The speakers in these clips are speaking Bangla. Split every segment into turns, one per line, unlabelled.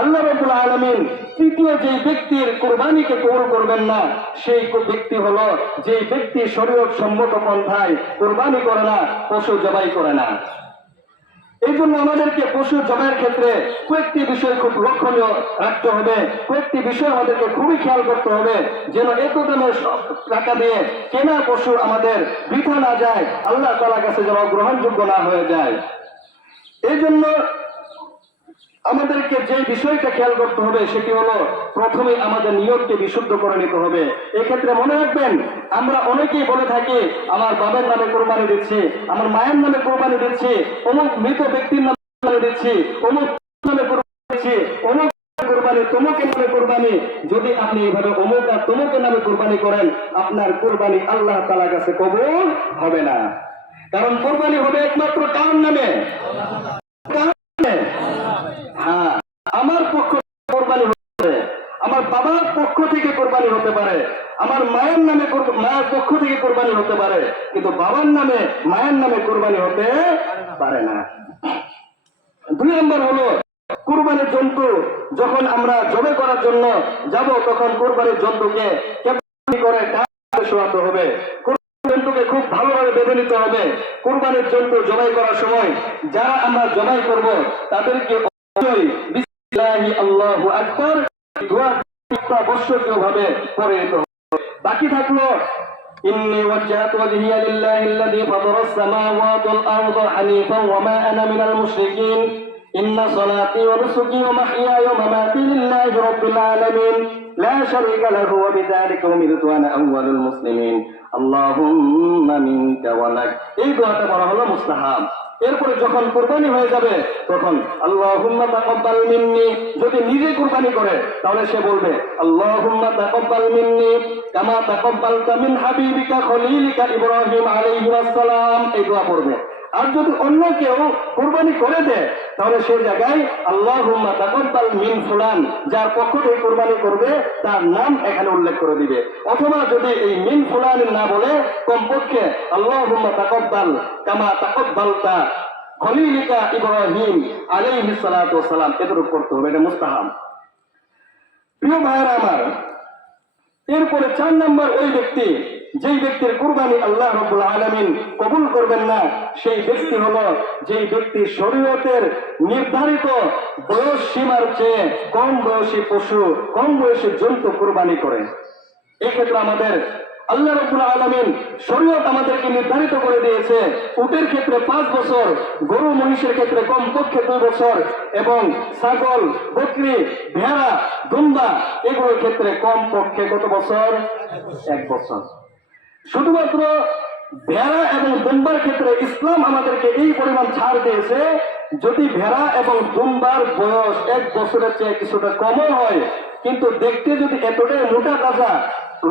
আল্লাহ রবুল আলমিন তৃতীয় যে ব্যক্তির কোরবানিকে কবুল করবেন না, সেই ব্যক্তি হলো যে ব্যক্তি শরীয়ত সম্মত পন্থায় কোরবানি করে না, পশু জবাই করে না। এই জন্য আমাদেরকে পশু জবাইয়ের ক্ষেত্রে কয়েকটি বিষয় খুব লক্ষণীয় রাখতে হবে। কয়েকটি বিষয় আমাদেরকে খুবই খেয়াল করতে হবে, যেন এত দামের টাকা দিয়ে কেনা পশু আমাদের বৃথা না যায়, আল্লাহ তালা কাছে যেন গ্রহণযোগ্য না হয়ে যায়। এই জন্য আমাদেরকে যে বিষয়টা খেয়াল করতে হবে সেটি হলো প্রথমে আমাদের নিয়তকে বিশুদ্ধ করে নিতে হবে। এক্ষেত্রে মনে রাখবেন, আমরা অনেকেই বলে থাকি, আমার বাবার নামে কোরবানি দিচ্ছি, আমার মায়ের নামে কোরবানি দিচ্ছি, অমুক মৃত ব্যক্তির নামে কোরবানি দিচ্ছি, অমুক নামে কোরবানি দিচ্ছি, অমুক কোরবানি তমুকের নামে কোরবানি। যদি আপনি এইভাবে অমুক আর তমুকের নামে কোরবানি করেন, আপনার কোরবানি আল্লাহ তালা কাছে কবুল হবে না। কারণ কোরবানি হবে একমাত্র কার নামে? হ্যাঁ আমার পক্ষ থেকে কোরবানি হতে পারে আমার বাবার পক্ষ থেকে কোরবানি হতে পারে। আমার মায়ের নামে মায়ের পক্ষ থেকে কোরবানি হতে পারে। কিন্তু বাবার নামে, মায়ের নামে কোরবানি হতে পারে না। দুই নম্বর হলো, কোরবানির জন্তু যখন আমরা জবে করার জন্য যাব, তখন কোরবানির জন্তুকে কেমন করে শোয়াতে হবে? জন্তুকে খুব ভালোভাবে বেঁধে নিতে হবে। কোরবানির জন্তু জবাই করার সময় যারা আমরা জবাই করব, তাদেরকে অবশ্যই আল্লাহু আকবার দোয়া আবশ্যকীয় ভাবে পড়ে নিতে হবে বাকি থাকলো إني وجهت وجهي لله الذي فطر السماوات والأرض حنيفا وما أنا من المشركين إن صلاتي ونسكي ومحياي ومماتي لله رب العالمين لا شريك له وبذلك أمرت وأنا أول المسلمين اللهم منك ولك এই দোয়াটা বলা হলো মুস্তাহাব এরপরে যখন কোরবানি হয়ে যাবে, তখন আল্লাহ হুম্মাল মিন্নি, যদি নিজে কোরবানি করে, তাহলে সে বলবে আল্লাহ হুম্মাল মিন্নি কামা তাকব্বাল তামিন হাবিবিকা খলিলিকা ইব্রাহিম আলাইহিস সালাম এই দোয়া পড়বে। আর যদি অন্য কেউ কোরবানি করে দেয়, তাহলে সেই জায়গায় আল্লাহুম্মা তাকাব্বাল মিন ফুলান, যার পক্ষ থেকে কোরবানি করবে, তার নাম এখানে উল্লেখ করে দিবে। অথবা যদি এই মিন ফুলান না বলে, কমপক্ষে আল্লাহুম্মা তাকাব্বাল কামা তাকাব্বালতা খলিলিকা ইব্রাহিম আলাইহিস সালাতু সালাম। এতটুকু করতে হবে, এটা মুস্তাহাব। প্রিয় ভাইয়েরা আমার, এরপরে চার নম্বর ওই ব্যক্তি যেই ব্যক্তির কুরবানি আল্লাহ রবুল আলমিন কবুল করবেন না, সেই ব্যক্তি হলো যেই ব্যক্তি শরীয়তের নির্ধারিত বয়স সীমার চেয়ে কম বয়সী পশু, কম বয়সী জন্তু কুরবানি করে। এক্ষেত্রে আমাদের আল্লাহ রবুল আলমিন শরীয়ত আমাদেরকে নির্ধারিত করে দিয়েছে, উটের ক্ষেত্রে পাঁচ বছর, গরু মহিষের ক্ষেত্রে কম পক্ষে দুই বছর এবং ছাগল, বকরি, ভেড়া দুম্বা এগুলোর ক্ষেত্রে কম পক্ষে কত বছর? এক বছর। শুধুমাত্র ভেড়া এবং দুম্বার ক্ষেত্রে ইসলাম আমাদেরকে এই পরিমাণ ছাড় দিয়েছে, যদি ভেড়া এবং দুম্বার বয়স এক বছরের চেয়ে কিছুটা কমও হয়, কিন্তু দেখতে যদি এতটাই মোটা তাজা,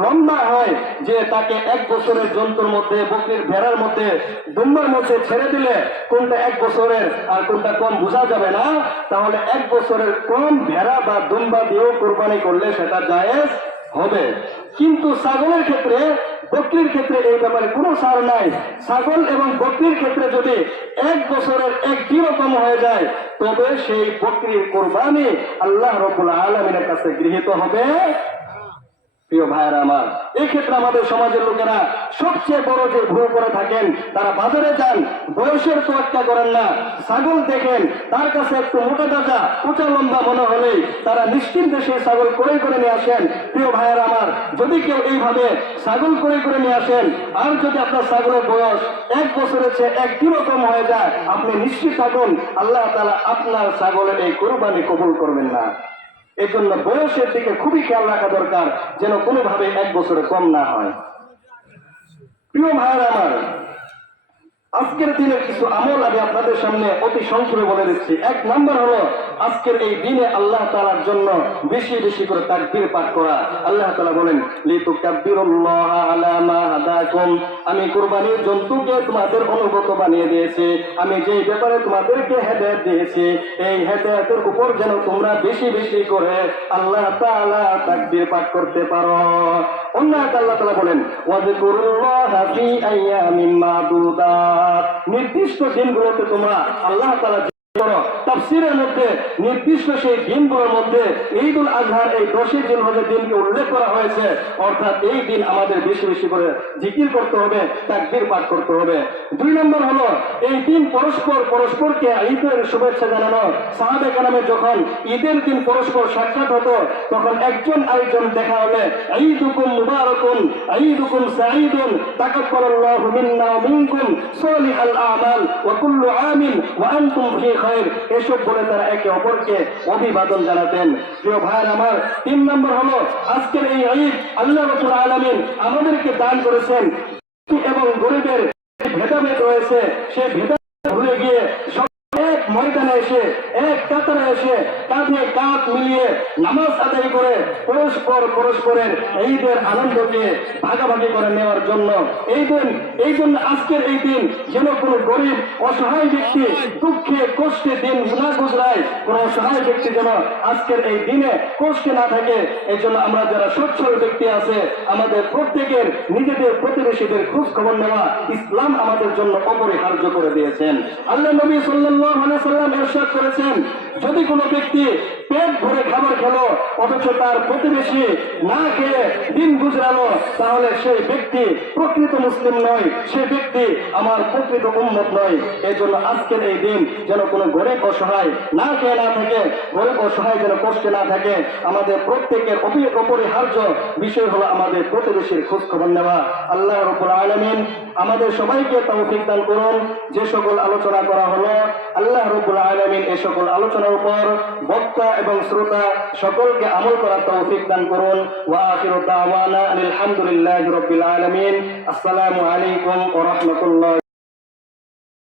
লম্বা হয় যে তাকে এক বছরের জন্তুর মধ্যে, বকরির ভেড়ার মধ্যে, দুম্বার মধ্যে ছেড়ে দিলে কোনটা এক বছরের আর কোনটা কম বোঝা যাবে না, তাহলে এক বছরের কম ভেড়া বা দুম্বা দিয়েও কোরবানি করলে সেটা জায়েজ হবে। কিন্তু ছাগলের ক্ষেত্রে বকরির ক্ষেত্রে এই ব্যাপারে কোনো সার নাই। ছাগল এবং বকরির ক্ষেত্রে যদি এক বছরের এক কম হয়ে যায়, তবে সেই বকরির কোরবানি আল্লাহ রবুল আলমিনের কাছে গৃহীত হবে। প্রিয় ভাইয়েরা আমার, এই ক্ষেত্রে আমাদের সমাজের লোকেরা সবচেয়ে বড় যে ভুল করে থাকেন, তারা বাজারে যান, বয়সের তোয়াক্কা করেন না, ছাগল দেখেন, তার কাছে একটু মোটা তাজা, উঁচা লম্বা মনে হলেই তারা নিশ্চিন্তে সেই ছাগল করে করে নিয়ে আসেন। প্রিয় ভাইয়েরা আমার, যদি কেউ এইভাবে ছাগল করে করে নিয়ে আসেন, আর যদি আপনার ছাগলের বয়স এক বছরের চেয়ে এক দিনও কম হয়ে যায়, আপনি নিশ্চিত থাকুন, আল্লাহ তালা আপনার ছাগলের এই কোরবানি কবুল করবেন না। এই জন্য বয়সের দিকে খুবই খেয়াল রাখা দরকার, যেন কোনোভাবে এক বছরে কম না হয়। প্রিয় ভাইয়ের আমার আজকের দিনের কিছু আমল আমি আপনাদের সামনে অতি সংক্ষেপে বলে দিচ্ছি। এক নাম্বার হলো, আজকের এই দিনে আল্লাহ তালার জন্য বেশি বেশি করে তাকবির পাঠ করা। আল্লাহ তালা বলেন লিতু হাদাকুম। আমি কুরবানির জন্তুকে তোমাদের অনুগত বানিয়ে দিয়েছি। আমি যেই ব্যাপারে তোমাদেরকে হেদায়েত দিয়েছি, এই হেদায়েতের উপর যেন তোমরা বেশি বেশি করে আল্লাহ তাআলা তাকবির পাঠ করতে পারো। অন্য আল্লাহ তালা বলেন ওয়াজকুরুল্লাহ ফি আইয়ামিন মাদুদাত নির্দিষ্ট দিনগুলোতে তোমরা আল্লাহ তালা তাফসিরের মধ্যে, নির্দিষ্ট সেই দিনগুলোর মধ্যে আজহার এই দশই দিনকে উল্লেখ করা হয়েছে। অর্থাৎ এই দিন আমাদের বেশি বেশি করে জিকির করতে হবে, তাকবীর পাঠ করতে হবে। দুই নম্বর হলো, এই দিন পরস্পর পরস্পরকে ঈদের শুভেচ্ছা জানানো। সাহাবে কালামে যখন ঈদের দিন পরস্পর সাক্ষাৎ হতো, তখন একজন আরেকজন দেখা হলে, ঈদুকুম মুবারাকুন, ঈদুকুম সাঈদুন তাকাব্বালাল্লাহু মিন্না ওয়া মিনকুম, সালিহাল আমাল, ওয়া আমিন ফি খায়র এসব বলে তারা একে অপরকে অভিবাদন জানাতেন। প্রিয় ভাইয়ের আমার, তিন নম্বর হলো, আজকের এই ঈদ আল্লাহ রাব্বুল আলমিন আমাদেরকে দান করেছেন। এবং গরিবের ভেদাভেদ রয়েছে, সেই ভেদাভেদ ভুলে গিয়ে সব এক ময়দানে এসে এক কাতারে এসে কাঁধে কাঁধ মিলিয়ে নামাজ আদায় করে পরস্পর পরস্পরের ঈদের আনন্দকে ভাগাভাগি করে নেওয়ার জন্য এই দিন, এই জন্য আজকের এই দিন যেন কোনো গরিব, অসহায় ব্যক্তি দুঃখে, কষ্টে দিন না গুজরায়, কোনো অসহায় ব্যক্তি যেন আজকের এই দিনে কষ্টে না থাকে। এই জন্য আমরা যারা সচ্ছল ব্যক্তি আছে, আমাদের প্রত্যেকের, নিজেদের প্রতিবেশীদের খোঁজ খবর নেওয়া ইসলাম আমাদের জন্য অপরিহার্য করে দিয়েছেন। আল্লাহ নবী আলাইহি সাল্লাম ইরশাদ করেছেন যদি কোনো ব্যক্তি পেট ভরে খাবার খেলো, অথচ তার প্রতিবেশী না খেয়ে দিন গুজরালো, তাহলে সেই ব্যক্তি প্রকৃত মুসলিম নয়, সেই ব্যক্তি আমার প্রকৃত উন্মত নয়। এই জন্য আজকের এই দিন যেন কোনো গরিব অসহায় না খেয়ে না থাকে অসহায় যেন কষ্টে না থাকে, আমাদের প্রত্যেকের অপি- অপরিহার্য বিষয় হলো আমাদের প্রতিবেশীর খোঁজ খবর নেওয়া। আল্লাহ রব্বুল আলামিন আমাদের সবাইকে তৌফিক দান করুন। যে সকল আলোচনা করা হলো, আল্লাহ রব্বুল আলামিন এ সকল আলোচনার উপর বক্তা এবং শ্রোতা সকলকে আমল করার তৌফিক দান করুন। ওয়া আখিরু দাওয়ানা আলহামদুলিল্লাহি রাব্বিল আলামিন। আসসালামু আলাইকুম ওয়া রাহমাতুল্লাহ